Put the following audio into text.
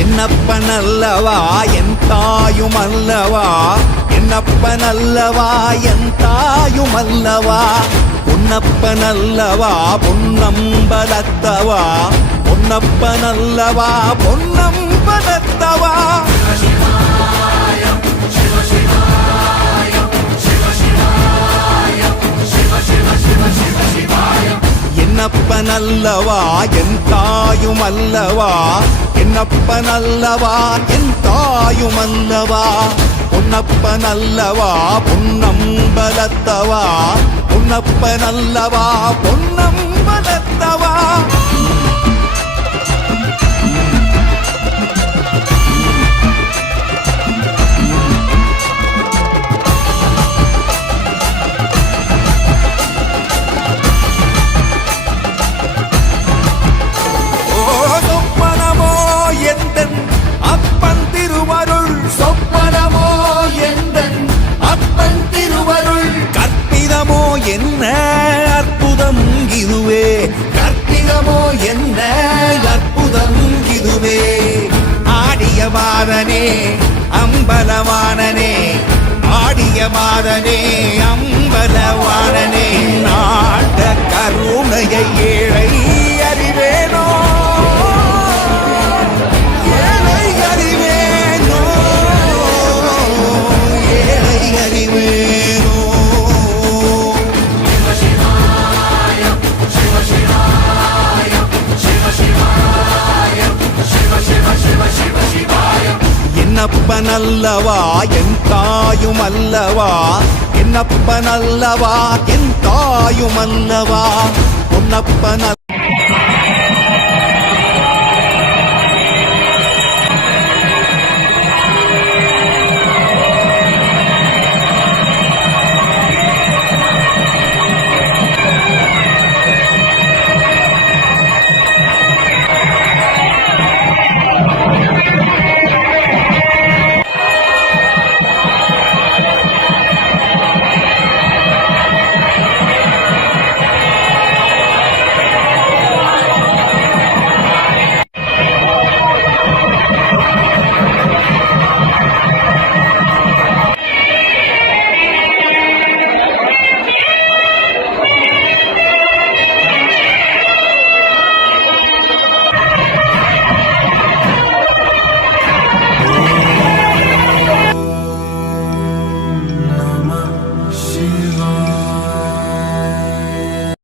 என்னப்பனல்லவா என் தாயுமல்லவா, என்னப்பனல்லவா என் தாயுமல்லவா, பொன்னப்பனல்லவா பொன்னம்பலத்தவா, பொன்னப்பனல்லவா பொன்னம்பலத்தவா. என்னப்பனல்லவா என் தாயுமல்லவா, என்னப்பனல்லவா என் தாயுமல்லவா, பொன்னப்பனல்லவா பொன்னம்பலத்தவா, பொன்னப்பனல்லவா பொன்னம்பலத்தவா. என்ன அற்புதம் இதுவே, கற்பிதமோ என்ன அற்புதம் இதுவே. ஆடிய மாதனே அம்பலவானனே, ஆடிய மாதனே அம்பலவானனே, நாட்ட கருணையை ஏழை அறிவேனோ, ஏழை அறிவேனோ, ஏழை அறிவேனோ. என்னப்பனல்லவா என் தாயுமல்லவா, என்னப்பனல்லவா என் தாயுமல்லவா, பொன்னப்பன